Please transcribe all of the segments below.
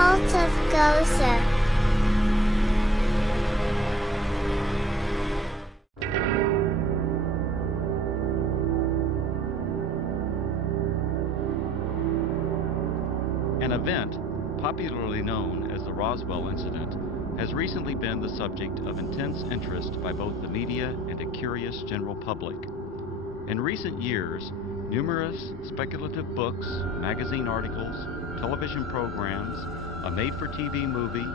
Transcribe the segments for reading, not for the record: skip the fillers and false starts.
Cult of Gozer. An event, popularly known as the Roswell Incident, has recently been the subject of intense interest by both the media and a curious general public. In recent years, numerous speculative books, magazine articles, television programs, a made-for-TV movie,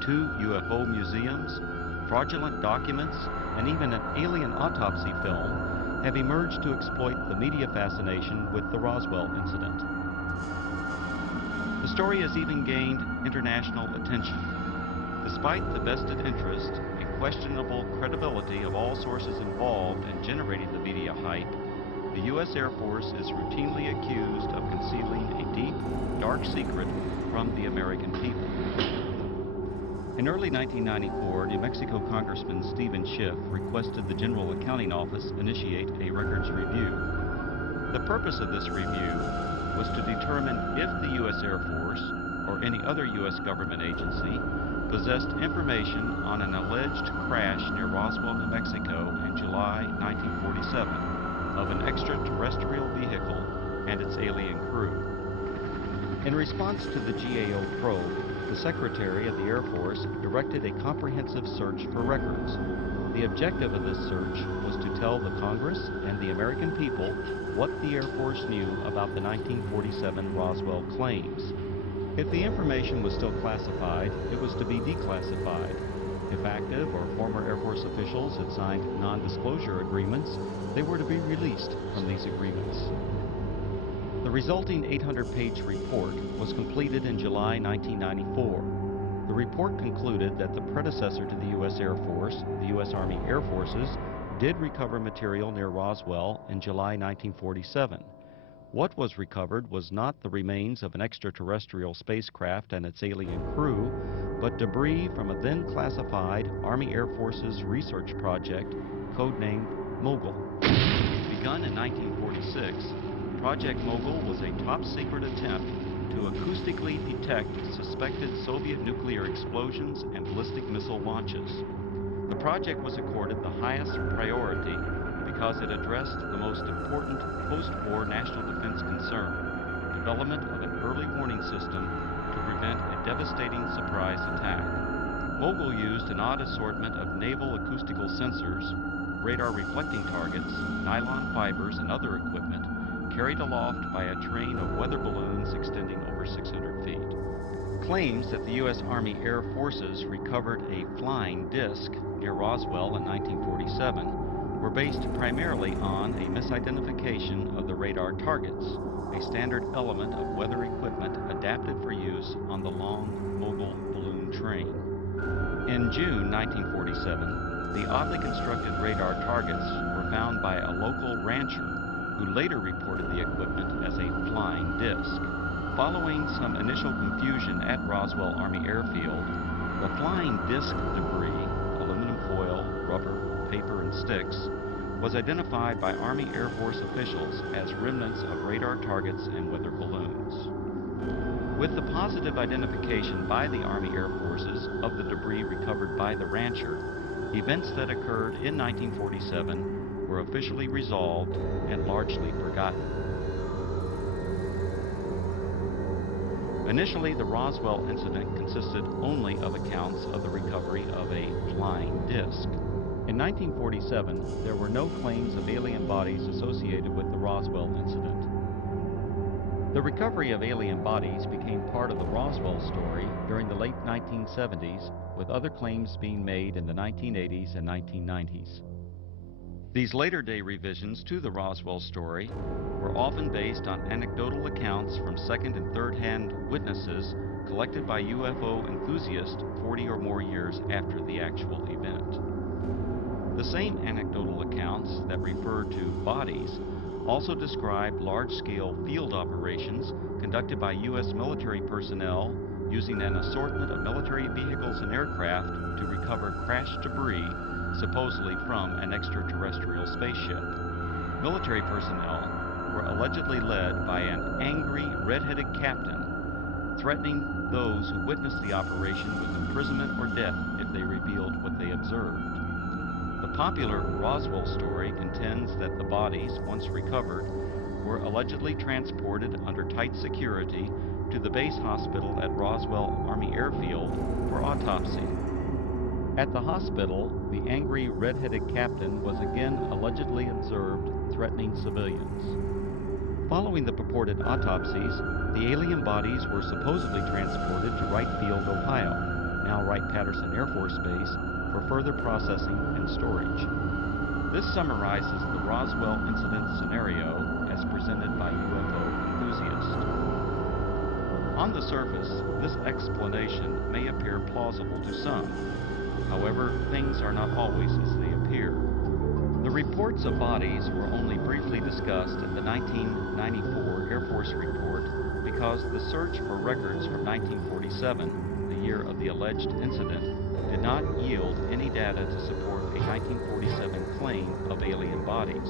2 UFO museums, fraudulent documents, and even an alien autopsy film have emerged to exploit the media fascination with the Roswell Incident. The story has even gained international attention. Despite the vested interest and questionable credibility of all sources involved in generating the media hype, the U.S. Air Force is routinely accused of concealing a deep, dark secret from the American people. In early 1994, New Mexico Congressman Stephen Schiff requested the General Accounting Office initiate a records review. The purpose of this review was to determine if the U.S. Air Force or any other U.S. government agency possessed information on an alleged crash near Roswell, New Mexico in July 1947 of an extraterrestrial vehicle and its alien crew. In response to the GAO probe, the Secretary of the Air Force directed a comprehensive search for records. The objective of this search was to tell the Congress and the American people what the Air Force knew about the 1947 Roswell claims. If the information was still classified, it was to be declassified. If active or former Air Force officials had signed non-disclosure agreements, they were to be released from these agreements. The resulting 800-page report was completed in July 1994. The report concluded that the predecessor to the U.S. Air Force, the U.S. Army Air Forces, did recover material near Roswell in July 1947. What was recovered was not the remains of an extraterrestrial spacecraft and its alien crew, but debris from a then classified Army Air Forces research project codenamed Mogul. Begun in 1946, Project Mogul was a top-secret attempt to acoustically detect suspected Soviet nuclear explosions and ballistic missile launches. The project was accorded the highest priority because it addressed the most important post-war national defense concern, development of an early warning system to prevent a devastating surprise attack. Mogul used an odd assortment of naval acoustical sensors, radar reflecting targets, nylon fibers, and other equipment carried aloft by a train of weather balloons extending over 600 feet. Claims that the U.S. Army Air Forces recovered a flying disc near Roswell in 1947 were based primarily on a misidentification of the radar targets, a standard element of weather equipment adapted for use on the long Mogul balloon train. In June 1947, the oddly constructed radar targets were found by a local rancher who later reported the equipment as a flying disc. Following some initial confusion at Roswell Army Airfield, the flying disc debris, aluminum foil, rubber, paper, and sticks, was identified by Army Air Force officials as remnants of radar targets and weather balloons. With the positive identification by the Army Air Forces of the debris recovered by the rancher, events that occurred in 1947 were officially resolved and largely forgotten. Initially, the Roswell incident consisted only of accounts of the recovery of a flying disc. In 1947, there were no claims of alien bodies associated with the Roswell incident. The recovery of alien bodies became part of the Roswell story during the late 1970s, with other claims being made in the 1980s and 1990s. These later-day revisions to the Roswell story were often based on anecdotal accounts from second- and third-hand witnesses collected by UFO enthusiasts 40 or more years after the actual event. The same anecdotal accounts that refer to bodies also describe large-scale field operations conducted by U.S. military personnel using an assortment of military vehicles and aircraft to recover crashed debris supposedly from an extraterrestrial spaceship. Military personnel were allegedly led by an angry red-headed captain threatening those who witnessed the operation with imprisonment or death if they revealed what they observed. The popular Roswell story contends that the bodies, once recovered, were allegedly transported under tight security to the base hospital at Roswell Army Airfield for autopsy. At the hospital, the angry red-headed captain was again allegedly observed threatening civilians. Following the purported autopsies, the alien bodies were supposedly transported to Wright Field, Ohio, now Wright-Patterson Air Force Base, for further processing and storage. This summarizes the Roswell Incident scenario as presented by UFO enthusiasts. On the surface, this explanation may appear plausible to some. However, things are not always as they appear. The reports of bodies were only briefly discussed in the 1994 Air Force report because the search for records from 1947, the year of the alleged incident, did not yield any data to support a 1947 claim of alien bodies.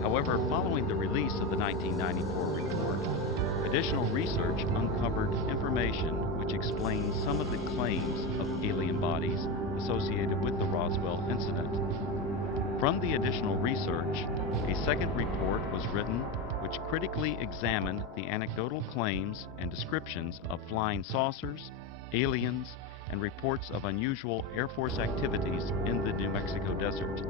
However, following the release of the 1994 report, additional research uncovered information which explains some of the claims of alien bodies associated with the Roswell incident. From the additional research, a second report was written which critically examined the anecdotal claims and descriptions of flying saucers, aliens, and reports of unusual Air Force activities in the New Mexico desert.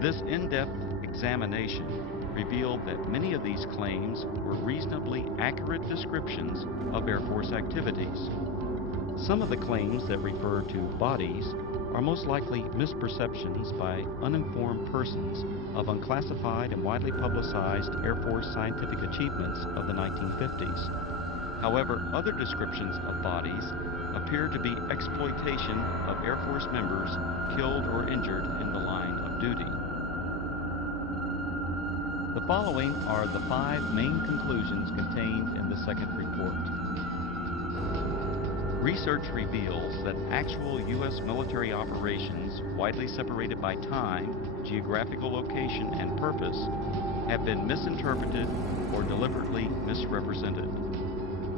This in-depth examination revealed that many of these claims were reasonably accurate descriptions of Air Force activities. Some of the claims that refer to bodies are most likely misperceptions by uninformed persons of unclassified and widely publicized Air Force scientific achievements of the 1950s. However, other descriptions of bodies appear to be exploitation of Air Force members killed or injured in the line of duty. The following are the 5 main conclusions contained in the second report. Research reveals that actual U.S. military operations, widely separated by time, geographical location, and purpose, have been misinterpreted or deliberately misrepresented.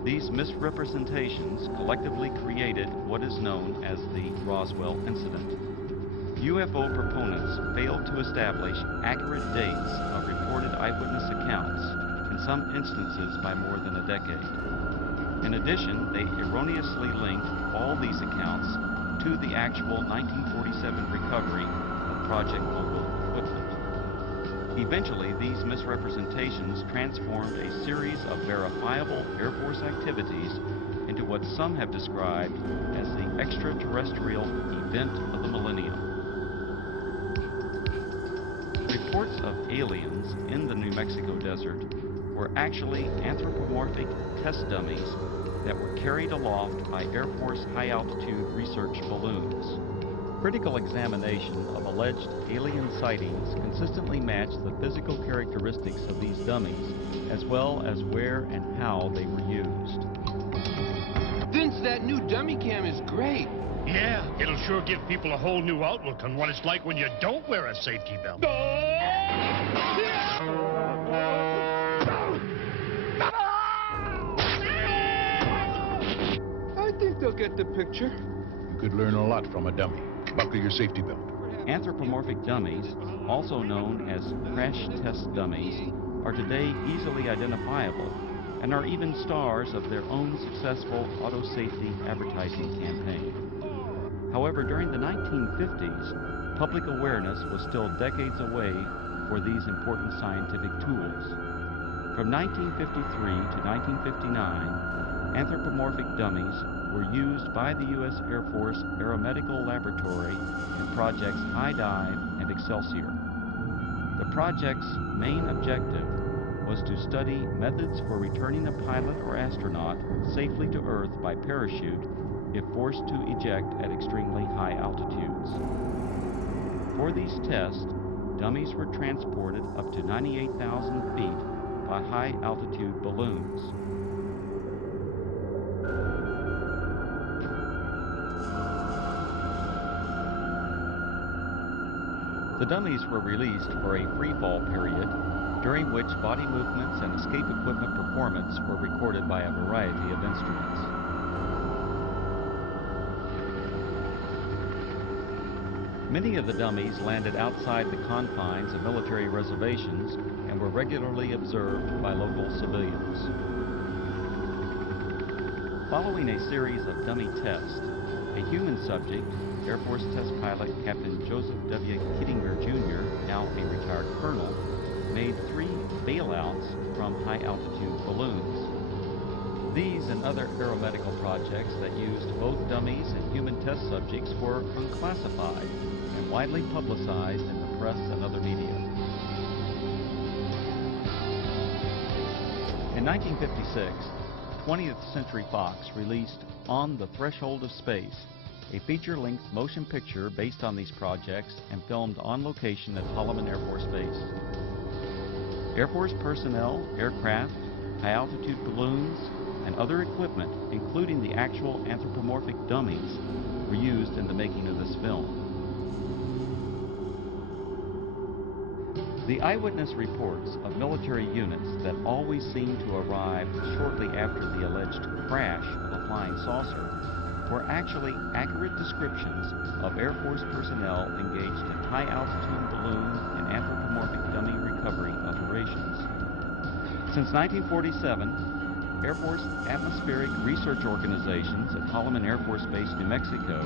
These misrepresentations collectively created what is known as the Roswell Incident. UFO proponents failed to establish accurate dates of reported eyewitness accounts, in some instances by more than a decade. In addition, they erroneously linked all these accounts to the actual 1947 recovery of Project Mogul equipment. Eventually, these misrepresentations transformed a series of verifiable Air Force activities into what some have described as the extraterrestrial event of the millennium. Reports of aliens in the New Mexico desert were actually anthropomorphic test dummies that were carried aloft by Air Force high-altitude research balloons. Critical examination of alleged alien sightings consistently matched the physical characteristics of these dummies, as well as where and how they were used. Vince, that new dummy cam is great. Yeah, it'll sure give people a whole new outlook on what it's like when you don't wear a safety belt. I think they'll get the picture. You could learn a lot from a dummy. Buckle your safety belt. Anthropomorphic dummies, also known as crash test dummies, are today easily identifiable and are even stars of their own successful auto safety advertising campaign. However, during the 1950s, public awareness was still decades away for these important scientific tools. From 1953 to 1959, anthropomorphic dummies were used by the U.S. Air Force Aeromedical Laboratory in projects High Dive and Excelsior. The project's main objective was to study methods for returning a pilot or astronaut safely to Earth by parachute if forced to eject at extremely high altitudes. For these tests, dummies were transported up to 98,000 feet by high-altitude balloons. The dummies were released for a free fall period during which body movements and escape equipment performance were recorded by a variety of instruments. Many of the dummies landed outside the confines of military reservations and were regularly observed by local civilians. Following a series of dummy tests, a human subject, Air Force test pilot Captain Joseph W. Kittinger Jr., now a retired colonel, made 3 bailouts from high-altitude balloons. These and other aeromedical projects that used both dummies and human test subjects were unclassified and widely publicized in the press and other media. In 1956, 20th Century Fox released On the Threshold of Space, a feature-length motion picture based on these projects and filmed on location at Holloman Air Force Base. Air Force personnel, aircraft, high-altitude balloons, and other equipment, including the actual anthropomorphic dummies, were used in the making of this film. The eyewitness reports of military units that always seemed to arrive shortly after the alleged crash of a flying saucer were actually accurate descriptions of Air Force personnel engaged in high-altitude balloon and anthropomorphic dummy recovery operations. Since 1947, Air Force atmospheric research organizations at Holloman Air Force Base, New Mexico,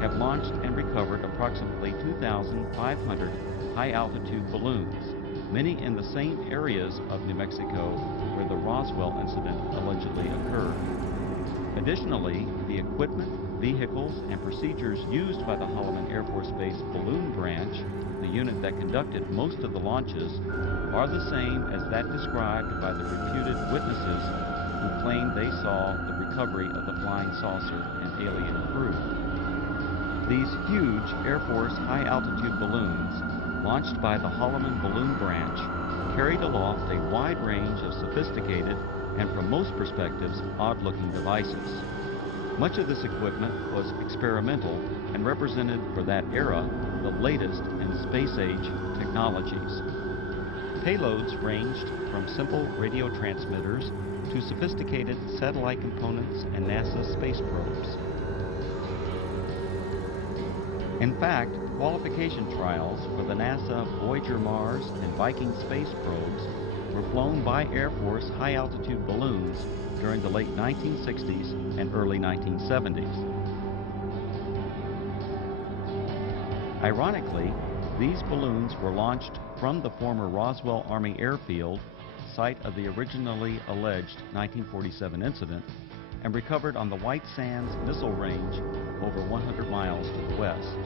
have launched and recovered approximately 2,500 high-altitude balloons, many in the same areas of New Mexico where the Roswell incident allegedly occurred. Additionally, the equipment, vehicles, and procedures used by the Holloman Air Force Base Balloon Branch, the unit that conducted most of the launches, are the same as that described by the reputed witnesses who claimed they saw the recovery of the flying saucer and alien crew. These huge Air Force high-altitude balloons, launched by the Holloman Balloon Branch, carried aloft a wide range of sophisticated and, from most perspectives, odd-looking devices. Much of this equipment was experimental and represented, for that era, the latest in space-age technologies. Payloads ranged from simple radio transmitters to sophisticated satellite components and NASA space probes. In fact, qualification trials for the NASA Voyager Mars and Viking space probes were flown by Air Force high-altitude balloons during the late 1960s and early 1970s. Ironically, these balloons were launched from the former Roswell Army Airfield, site of the originally alleged 1947 incident, and recovered on the White Sands Missile Range over 100 miles to the west.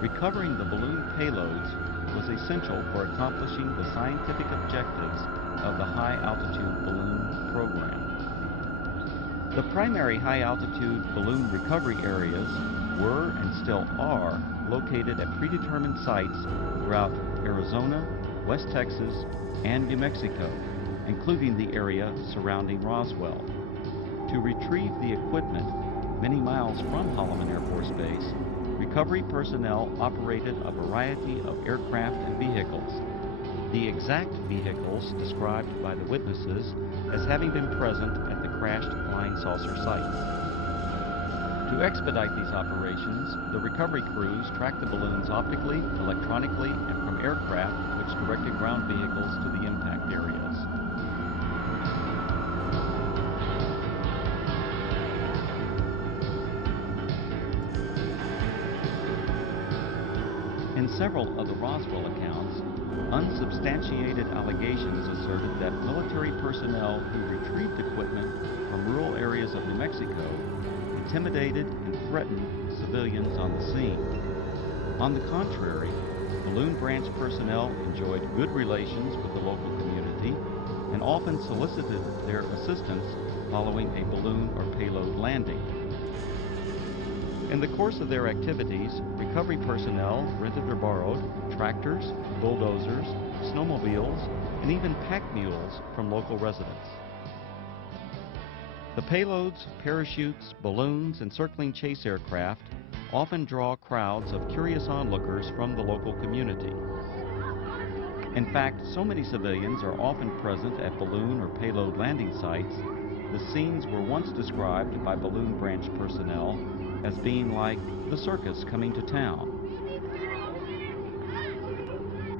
Recovering the balloon payloads was essential for accomplishing the scientific objectives of the high-altitude balloon program. The primary high-altitude balloon recovery areas were and still are located at predetermined sites throughout Arizona, West Texas, and New Mexico, including the area surrounding Roswell. To retrieve the equipment many miles from Holloman Air Force Base, recovery personnel operated a variety of aircraft and vehicles. The exact vehicles described by the witnesses as having been present at the crashed flying saucer site. To expedite these operations, the recovery crews tracked the balloons optically, electronically, and from aircraft which directed ground vehicles to the impact areas. In several of the Roswell accounts, unsubstantiated allegations asserted that military personnel who retrieved equipment from rural areas of New Mexico intimidated and threatened civilians on the scene. On the contrary, Balloon Branch personnel enjoyed good relations with the local community and often solicited their assistance following a balloon or payload landing. In the course of their activities, recovery personnel rented or borrowed tractors, bulldozers, snowmobiles, and even pack mules from local residents. The payloads, parachutes, balloons, and circling chase aircraft often draw crowds of curious onlookers from the local community. In fact, so many civilians are often present at balloon or payload landing sites, the scenes were once described by balloon branch personnel as being like the circus coming to town.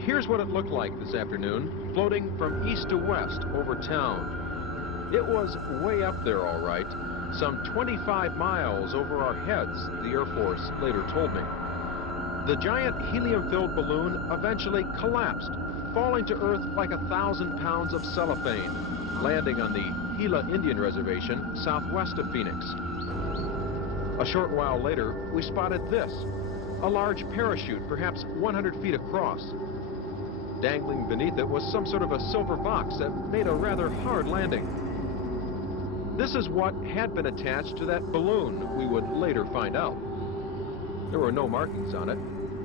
Here's what it looked like this afternoon, floating from east to west over town. It was way up there, all right, some 25 miles over our heads, the Air Force later told me. The giant helium-filled balloon eventually collapsed, falling to Earth like 1,000 pounds of cellophane, landing on the Gila Indian Reservation southwest of Phoenix. A short while later, we spotted this, a large parachute, perhaps 100 feet across. Dangling beneath it was some sort of a silver box that made a rather hard landing. This is what had been attached to that balloon, we would later find out. There were no markings on it,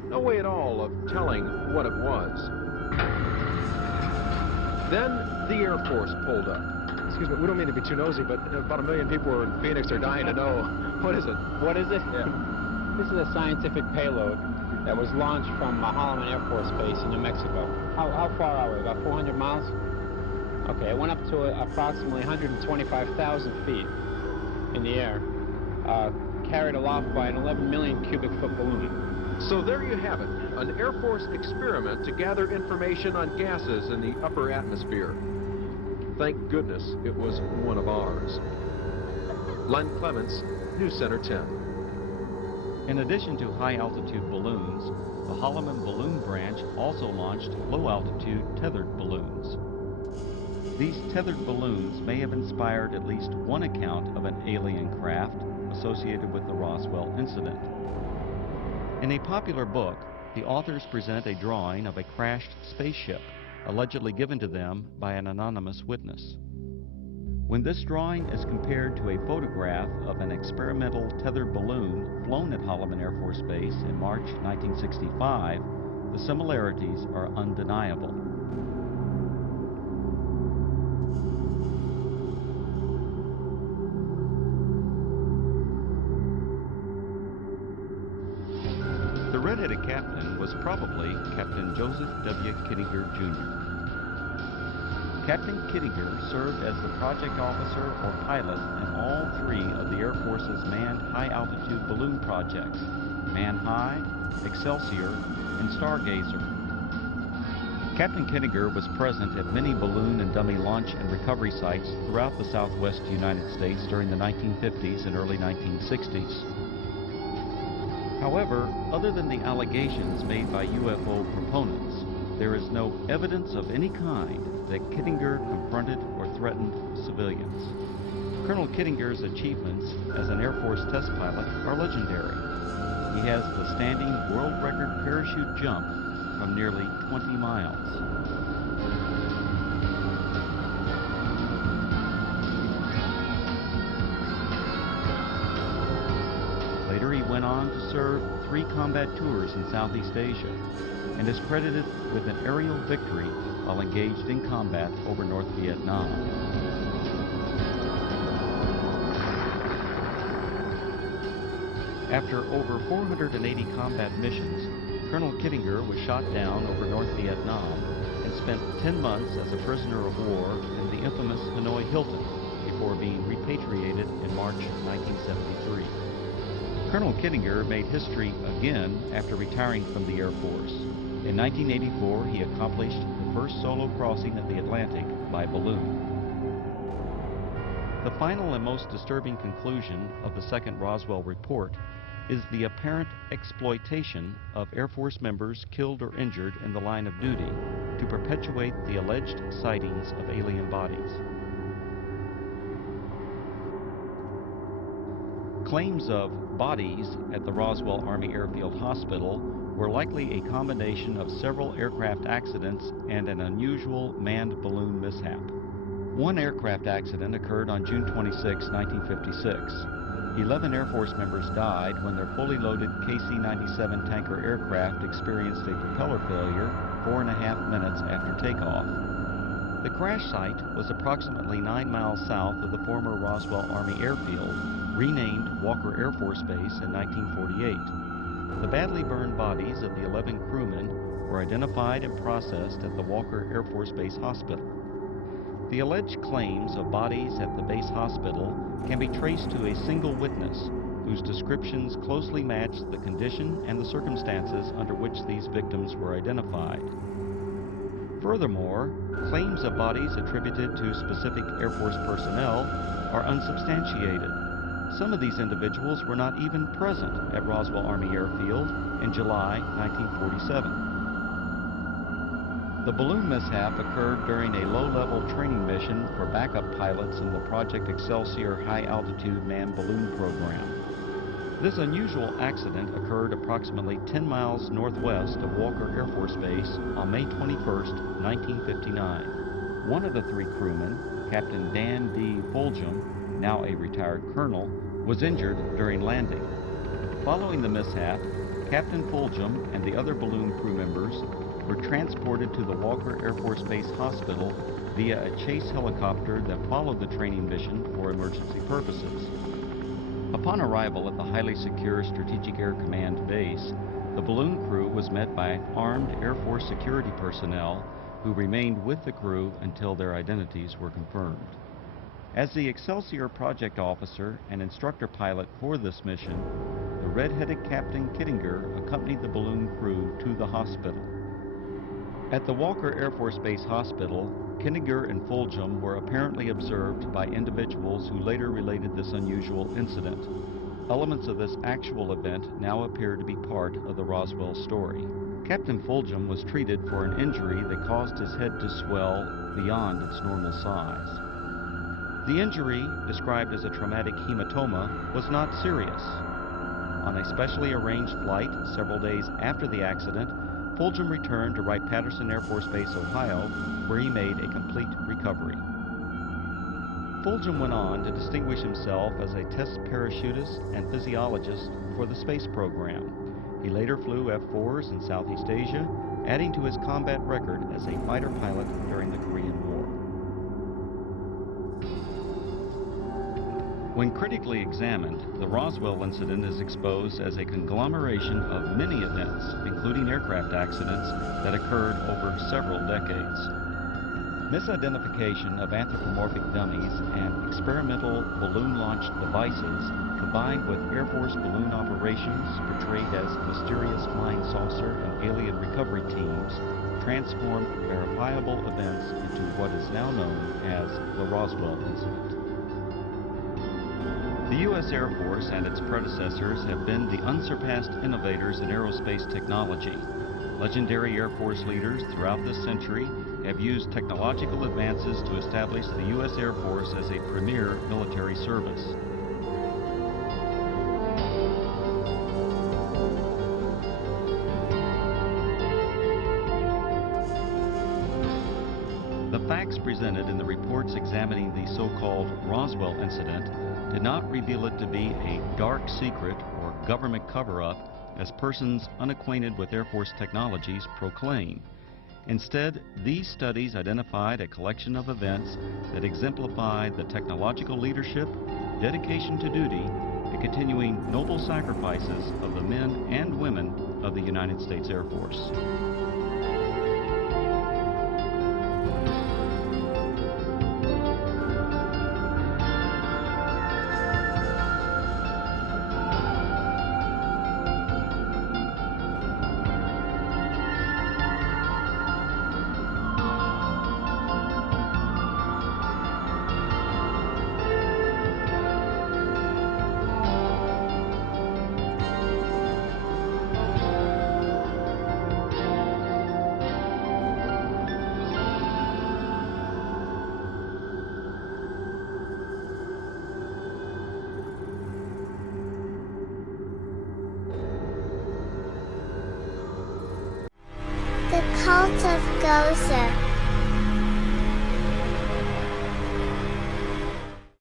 no way at all of telling what it was. Then the Air Force pulled up. Excuse me, we don't mean to be too nosy, but about 1 million people in Phoenix are dying to know. What is it? What is it? Yeah. This is a scientific payload that was launched from Holloman Air Force Base in New Mexico. How far are we? About 400 miles? Okay, it went up to approximately 125,000 feet in the air, carried aloft by an 11 million cubic foot balloon. So there you have it, an Air Force experiment to gather information on gases in the upper atmosphere. Thank goodness it was one of ours. Len Clements, News Center 10. In addition to high-altitude balloons, the Holloman Balloon Branch also launched low-altitude tethered balloons. These tethered balloons may have inspired at least one account of an alien craft associated with the Roswell Incident. In a popular book, the authors present a drawing of a crashed spaceship, allegedly given to them by an anonymous witness. When this drawing is compared to a photograph of an experimental tethered balloon flown at Holloman Air Force Base in March 1965, the similarities are undeniable. The red-headed captain was probably Captain Joseph W. Kittinger, Jr. Captain Kittinger served as the project officer or pilot in all three of the Air Force's manned high-altitude balloon projects, Man High, Excelsior, and Stargazer. Captain Kittinger was present at many balloon and dummy launch and recovery sites throughout the southwest United States during the 1950s and early 1960s. However, other than the allegations made by UFO proponents, there is no evidence of any kind that Kittinger confronted or threatened civilians. Colonel Kittinger's achievements as an Air Force test pilot are legendary. He has the standing world record parachute jump from nearly 20 miles. Later he went on to serve 3 combat tours in Southeast Asia and is credited with an aerial victory while engaged in combat over North Vietnam. After over 480 combat missions, Colonel Kittinger was shot down over North Vietnam and spent 10 months as a prisoner of war in the infamous Hanoi Hilton before being repatriated in March 1973. Colonel Kittinger made history again after retiring from the Air Force. In 1984, he accomplished the first solo crossing of the Atlantic by balloon. The final and most disturbing conclusion of the second Roswell report is the apparent exploitation of Air Force members killed or injured in the line of duty to perpetuate the alleged sightings of alien bodies. Claims of bodies at the Roswell Army Airfield Hospital were likely a combination of several aircraft accidents and an unusual manned balloon mishap. One aircraft accident occurred on June 26, 1956. 11 Air Force members died when their fully loaded KC-97 tanker aircraft experienced a propeller failure 4.5 minutes after takeoff. The crash site was approximately 9 miles south of the former Roswell Army Airfield, renamed Walker Air Force Base in 1948. The badly burned bodies of the 11 crewmen were identified and processed at the Walker Air Force Base Hospital. The alleged claims of bodies at the base hospital can be traced to a single witness whose descriptions closely matched the condition and the circumstances under which these victims were identified. Furthermore, claims of bodies attributed to specific Air Force personnel are unsubstantiated. Some of these individuals were not even present at Roswell Army Airfield in July 1947. The balloon mishap occurred during a low-level training mission for backup pilots in the Project Excelsior high-altitude manned balloon program. This unusual accident occurred approximately 10 miles northwest of Walker Air Force Base on May 21, 1959. One of the 3 crewmen, Captain Dan D. Fulgham, now a retired colonel, was injured during landing. Following the mishap, Captain Fulgham and the other balloon crew members were transported to the Walker Air Force Base Hospital via a chase helicopter that followed the training mission for emergency purposes. Upon arrival at the highly secure Strategic Air Command base, the balloon crew was met by armed Air Force security personnel who remained with the crew until their identities were confirmed. As the Excelsior project officer and instructor pilot for this mission, the red-headed Captain Kittinger accompanied the balloon crew to the hospital. At the Walker Air Force Base Hospital, Kittinger and Fulgham were apparently observed by individuals who later related this unusual incident. Elements of this actual event now appear to be part of the Roswell story. Captain Fulgham was treated for an injury that caused his head to swell beyond its normal size. The injury, described as a traumatic hematoma, was not serious. On a specially arranged flight several days after the accident, Fulgham returned to Wright-Patterson Air Force Base, Ohio, where he made a complete recovery. Fulgham went on to distinguish himself as a test parachutist and physiologist for the space program. He later flew F-4s in Southeast Asia, adding to his combat record as a fighter pilot during the Korean War. When critically examined, the Roswell incident is exposed as a conglomeration of many events, including aircraft accidents that occurred over several decades. Misidentification of anthropomorphic dummies and experimental balloon-launched devices, combined with Air Force balloon operations portrayed as mysterious flying saucer and alien recovery teams, transformed verifiable events into what is now known as the Roswell Incident. The U.S. Air Force and its predecessors have been the unsurpassed innovators in aerospace technology. Legendary Air Force leaders throughout this century have used technological advances to establish the U.S. Air Force as a premier military service. The facts presented in the reports examining the so-called Roswell Incident did not reveal it to be a dark secret or government cover-up as persons unacquainted with Air Force technologies proclaim. Instead, these studies identified a collection of events that exemplify the technological leadership, dedication to duty, and continuing noble sacrifices of the men and women of the United States Air Force. The Cult of Gozer.